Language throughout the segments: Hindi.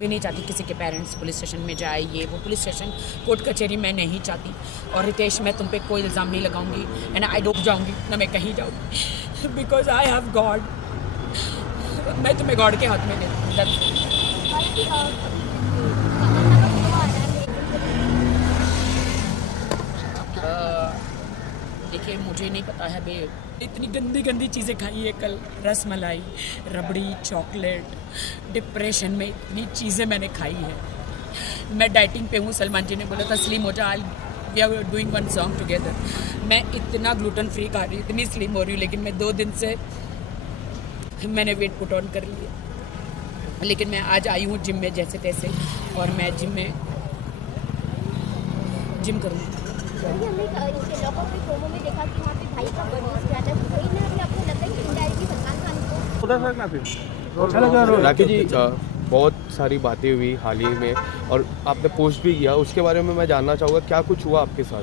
भी नहीं चाहती किसी के पेरेंट्स पुलिस स्टेशन में जाए, ये वो पुलिस स्टेशन कोर्ट कचहरी मैं नहीं चाहती। और रितेश, मैं तुम पे कोई इल्ज़ाम नहीं लगाऊंगी एंड आई डूब जाऊंगी ना मैं कहीं जाऊंगी बिकॉज आई हैव गॉड। मैं तुम्हें गॉड के हाथ में देती हूँ। देखिए, मुझे नहीं पता है, बे इतनी गंदी गंदी चीज़ें खाई है कल, रस मलाई, रबड़ी, चॉकलेट, डिप्रेशन में इतनी चीज़ें मैंने खाई है। मैं डाइटिंग पे हूँ, सलमान जी ने बोला था स्लिम हो जा, we are doing one song together. मैं इतना ग्लूटेन फ्री खा रही हूँ, इतनी स्लिम हो रही हूँ, लेकिन मैं 2 दिन से मैंने वेट पुट ऑन कर लिया। लेकिन मैं आज आई हूँ जिम में जैसे तैसे, और मैं जिम करूँगी। राखी जी, बहुत सारी बातें हुई हाल ही में और आपने पोस्ट भी किया, उसके बारे में मैं जानना चाहूँगा क्या कुछ हुआ आपके साथ?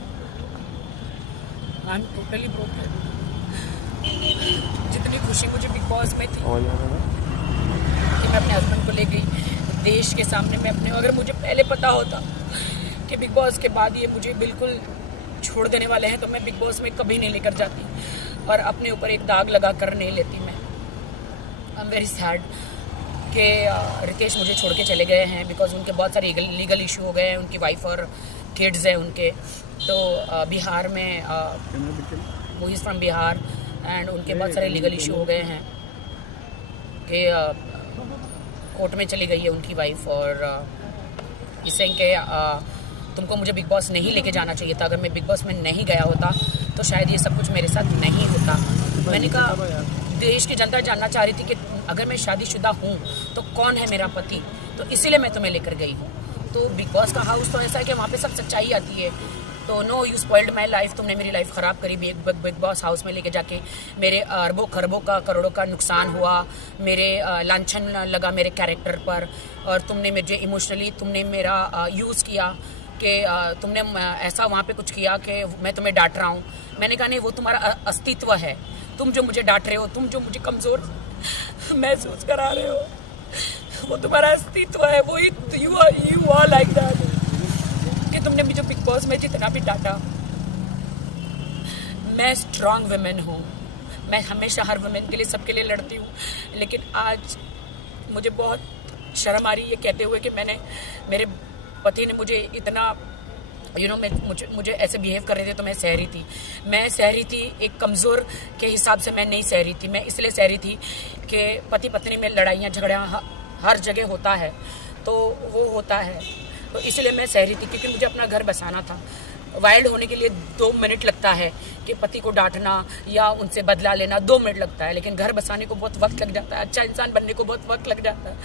I am totally broken. जितनी खुशी मुझे बिग बॉस में थी कि मैं अपने हस्बैंड को ले गई देश के सामने, मैं अपने, अगर मुझे पहले पता होता कि बिग बॉस के बाद ये मुझे बिल्कुल छोड़ देने वाले हैं तो मैं बिग बॉस में कभी नहीं लेकर जाती और अपने ऊपर एक दाग लगा कर नहीं लेती। मैं आई एम वेरी सैड कि रितेश मुझे छोड़ के चले गए हैं बिकॉज उनके बहुत सारे लीगल इशू हो गए हैं, उनकी वाइफ और किड्स हैं उनके। तो बिहार में वो इज़ फ्रॉम बिहार एंड उनके बहुत सारे लीगल इशू हो गए हैं कि कोर्ट में चली गई है उनकी वाइफ, और इससे कि तुमको मुझे बिग बॉस नहीं लेके जाना चाहिए था। अगर मैं बिग बॉस में नहीं गया होता तो शायद ये सब कुछ मेरे साथ नहीं होता। मैंने कहा, देश की जनता जानना चाह रही थी कि अगर मैं शादीशुदा हूँ तो कौन है मेरा पति, तो इसीलिए मैं तुम्हें लेकर गई हूँ। तो बिग बॉस का हाउस तो ऐसा है कि वहाँ पे सब सच्चाई आती है। तो no, you spoiled my life, तुमने मेरी लाइफ ख़राब करी बिग बॉस हाउस में लेके जाके। मेरे अरबों खरबों का, करोड़ों का नुकसान हुआ, मेरे लांछन लगा मेरे कैरेक्टर पर, और तुमने मुझे इमोशनली तुमने मेरा यूज़ किया कि तुमने ऐसा वहाँ पे कुछ किया कि मैं तुम्हें डांट रहा हूँ। मैंने कहा नहीं, वो तुम्हारा अस्तित्व है, तुम जो मुझे डांट रहे हो, तुम जो मुझे कमज़ोर महसूस करा रहे हो, वो तुम्हारा अस्तित्व है। वो यू आर लाइक दैट कि तुमने मुझे बिग बॉस में जितना भी डांटा। मैं स्ट्रॉन्ग वुमेन हूँ, मैं हमेशा हर वुमेन के लिए, सबके लिए लड़ती हूँ, लेकिन आज मुझे बहुत शर्म आ रही है कहते हुए कि मेरे पति ने मुझे इतना मुझे ऐसे बिहेव कर रहे थे तो मैं सह रही थी। मैं सह रही थी, एक कमज़ोर के हिसाब से मैं नहीं सह रही थी। मैं इसलिए सह रही थी कि पति पत्नी में लड़ाइयाँ झगड़ियाँ हर जगह होता है, तो वो होता है, तो इसलिए मैं सह रही थी क्योंकि मुझे अपना घर बसाना था। वाइल्ड होने के लिए 2 मिनट लगता है कि पति को डांटना या उनसे बदला लेना 2 मिनट लगता है, लेकिन घर बसाने को बहुत वक्त लग जाता है, अच्छा इंसान बनने को बहुत वक्त लग जाता है।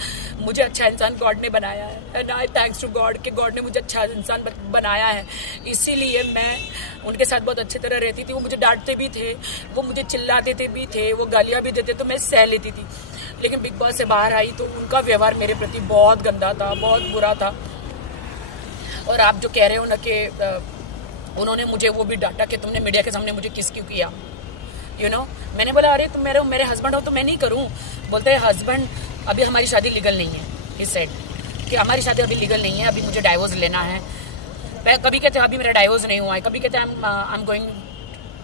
मुझे अच्छा इंसान गॉड ने बनाया है and I thanks to God कि गॉड ने मुझे अच्छा इंसान बनाया है। इसीलिए मैं उनके साथ बहुत अच्छी तरह रहती थी। वो मुझे डांटते भी थे, वो मुझे चिल्लाते थे भी थे, वो गालियाँ भी देते तो मैं सह लेती थी। लेकिन बिग बॉस से बाहर आई तो उनका व्यवहार मेरे प्रति बहुत गंदा था, बहुत बुरा था। और आप जो कह रहे हो ना कि उन्होंने मुझे वो भी डांटा कि तुमने मीडिया के सामने मुझे किस क्यों किया, मैंने बोला अरे तुम मेरे हस्बैंड हो तो मैं नहीं करूं। बोलते हैं हस्बैंड, अभी हमारी शादी लीगल नहीं है। ही सेड कि हमारी शादी अभी लीगल नहीं है, अभी मुझे डाइवोर्स लेना है। कभी कहते हैं अभी मेरा डाइवोर्स नहीं हुआ है, कभी कहते हैं I am going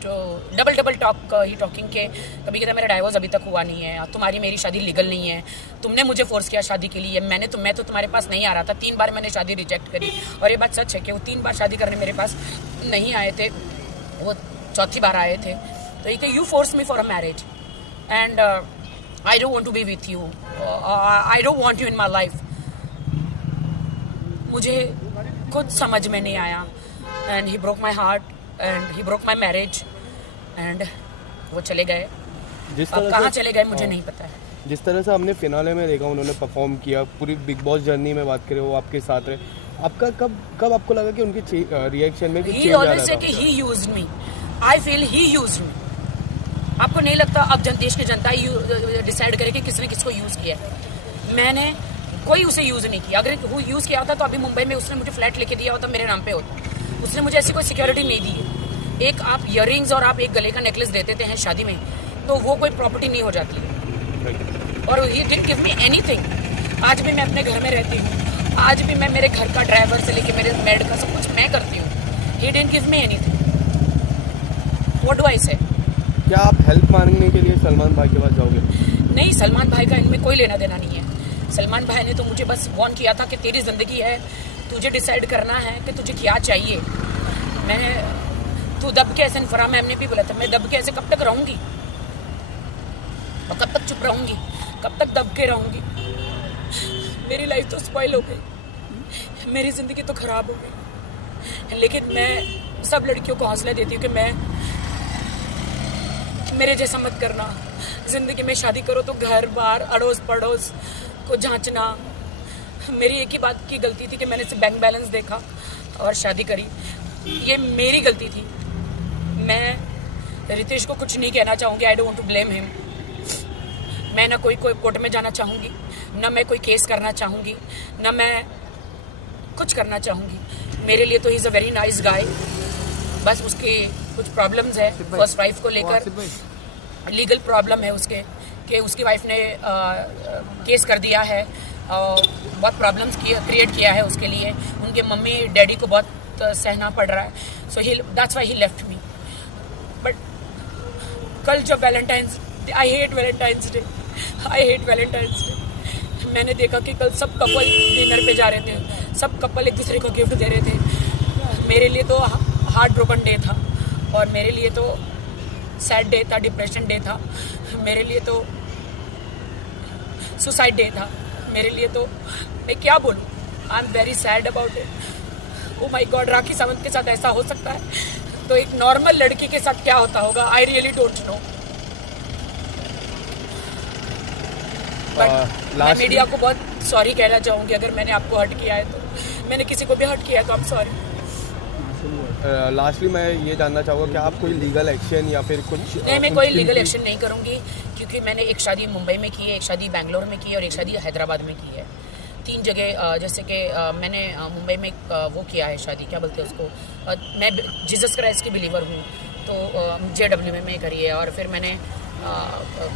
to double talking के, कभी कहते हैं मेरा डाइवोर्स अभी तक हुआ नहीं है, तुम्हारी मेरी शादी लीगल नहीं है, तुमने मुझे फोर्स किया शादी के लिए, मैं तो तुम्हारे पास नहीं आ रहा था। 3 बार मैंने शादी रिजेक्ट करी, और ये बात सच है कि वो 3 बार शादी करने मेरे पास नहीं आए थे, वो 4थी बार आए थे। तो ये you force me for a marriage and I don't want to be with you, I don't want you in my life. मुझे खुद समझ में नहीं आया and he broke my heart and he broke my marriage and वो चले गए। अब कहाँ चले गए मुझे नहीं पता है। जिस तरह से हमने फिनाले में देखा उन्होंने परफॉर्म किया, पूरी बिग बॉस जर्नी में बात करें वो आपके साथ रहे, आपका कब आपको लगा कि उनके रिएक्शन में कुछ चेंज आ रहा था? He used me, I feel he used me. आपको नहीं लगता अब देश की जनता डिसाइड करे कि किसने किसको यूज़ किया? मैंने कोई उसे यूज़ नहीं किया। अगर वो यूज़ किया होता तो अभी मुंबई में उसने मुझे फ्लैट लेके दिया होता, मेरे नाम पे होता। उसने मुझे ऐसी कोई सिक्योरिटी नहीं दी है। एक आप ईयररिंग्स और आप एक गले का नेकलेस देते थे हैं शादी में, तो वो कोई प्रॉपर्टी नहीं हो जाती है। और he didn't give me anything. आज भी मैं अपने घर में रहती हूँ, आज भी मैं मेरे घर का ड्राइवर से लेके मेरे मेड का सब कुछ मैं करती हूँ. He didn't give me anything. What do I say? क्या आप हेल्प मांगने के लिए सलमान भाई के पास जाओगे? नहीं, सलमान भाई का इनमें कोई लेना देना नहीं है. सलमान भाई ने तो मुझे बस वार्न किया था कि तेरी ज़िंदगी है, तुझे डिसाइड करना है कि तुझे क्या चाहिए. तू दब के ऐसे, फराह मैम ने भी बोला था, मैं दब के ऐसे कब तक रहूँगी और कब तक चुप रहूँगी, कब तक दब के रहूँगी. मेरी लाइफ तो स्पॉइल हो गई, मेरी ज़िंदगी तो ख़राब हो गई. लेकिन मैं सब लड़कियों को हौसला देती हूँ कि मेरे जैसा मत करना. ज़िंदगी में शादी करो तो घर बार अड़ोस पड़ोस को जांचना. मेरी एक ही बात की गलती थी कि मैंने सिर्फ बैंक बैलेंस देखा और शादी करी. ये मेरी गलती थी. मैं रितेश को कुछ नहीं कहना चाहूँगी. I don't want to blame him. मैं ना कोई कोर्ट में जाना चाहूँगी, ना मैं कोई केस करना चाहूँगी, ना मैं कुछ करना चाहूँगी. मेरे लिए तो he is a very nice guy. बस उसके कुछ प्रॉब्लम्स है फर्स्ट वाइफ को लेकर. लीगल प्रॉब्लम है उसके कि उसकी वाइफ ने केस कर दिया है. बहुत प्रॉब्लम्स क्रिएट किया है उसके लिए. उनके मम्मी डैडी को बहुत सहना पड़ रहा है. So that's why he left me. But कल जब Valentine's, I hate Valentine's day. मैंने देखा कि कल सब कपल डिनर पे जा रहे थे, सब कपल एक दूसरे को गिफ्ट दे रहे थे. मेरे लिए तो हार्ट ब्रोकन डे था, और मेरे लिए तो सैड डे था, डिप्रेशन डे था, मेरे लिए तो सुसाइड डे था. मेरे लिए तो मैं क्या बोलूँ. I am very sad about it. Oh my god, Rakhi Sawant के साथ ऐसा हो सकता है तो एक नॉर्मल लड़की के साथ क्या होता होगा. I really don't know. But मैं मीडिया को बहुत सॉरी कहना चाहूँगी अगर मैंने आपको हर्ट किया है तो. मैंने किसी को भी हर्ट किया है तो आई एम सॉरी. लास्टली मैं ये जानना चाहूँगा कि आप कोई लीगल एक्शन या फिर कुछ? नहीं, मैं कोई लीगल एक्शन नहीं करूँगी, क्योंकि मैंने एक शादी मुंबई में की है, एक शादी बैंगलोर में की है और एक शादी हैदराबाद में की है. 3 जगह. जैसे कि मैंने मुंबई में वो किया है शादी, क्या बोलते हैं उसको, मैं जीसस क्राइस्ट की बिलीवर हूँ तो JW में करी है. और फिर मैंने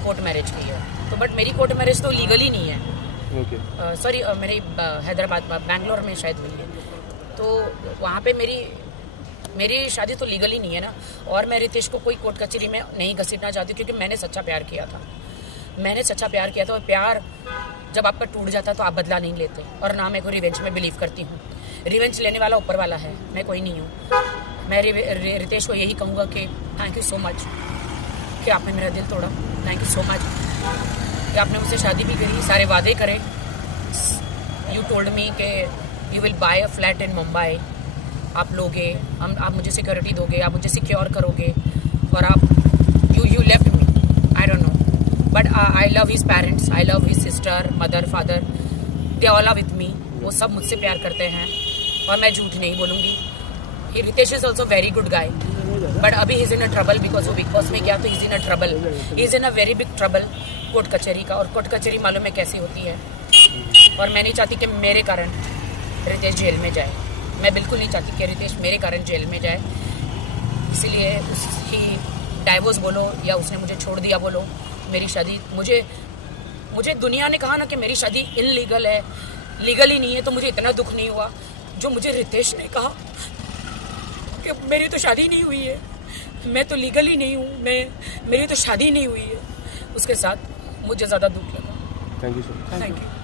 कोर्ट मैरिज की है. तो बट मेरी कोर्ट मैरिज तो लीगल ही नहीं है. सॉरी, मेरी हैदराबाद बैंगलोर में शायद हुई है. तो वहाँ पे मेरी शादी तो लीगल ही नहीं है ना. और मैं रितेश को कोई कोर्ट कचहरी में नहीं घसीटना चाहती, क्योंकि मैंने सच्चा प्यार किया था. और प्यार जब आपका टूट जाता है तो आप बदला नहीं लेते. और ना मैं कोई रिवेंज में बिलीव करती हूँ. रिवेंज लेने वाला ऊपर वाला है, मैं कोई नहीं हूँ. मैं रितेश को यही कहूँगा कि थैंक यू सो मच कि आपने मेरा दिल तोड़ा. थैंक यू सो मच कि आपने मुझसे शादी भी करी, सारे वादे करे. यू टोल्ड मी कि you will buy a flat in Mumbai. आप लोगे, आप मुझे सिक्योरिटी दोगे, आप मुझे सिक्योर करोगे, और आप you left me. I don't know, but I love his parents, I love his sister, mother, father. They all are with me. वो सब मुझसे प्यार करते हैं और मैं झूठ नहीं बोलूँगी. Ritesh is also very good guy, but अभी he is in a trouble because वो बिग बॉस में गया तो is in a trouble. He is in a very big trouble court कचहरी का. और कोर्ट कचहरी मालूम है कैसी होती है. और मैं नहीं चाहती कि मेरे कारण रितेश जेल में जाए. मैं बिल्कुल नहीं चाहती कि रितेश मेरे कारण जेल में जाए. इसलिए उसकी डाइवोर्स बोलो या उसने मुझे छोड़ दिया बोलो, मेरी शादी, मुझे दुनिया ने कहा ना कि मेरी शादी इनलीगल है, लीगल ही नहीं है, तो मुझे इतना दुख नहीं हुआ. जो मुझे रितेश ने कहा कि मेरी तो शादी नहीं हुई है, मैं तो लीगल ही नहीं हूँ, मेरी तो शादी नहीं हुई है, उसके साथ मुझे ज़्यादा दुख लगा. Thank you sir. Thank you.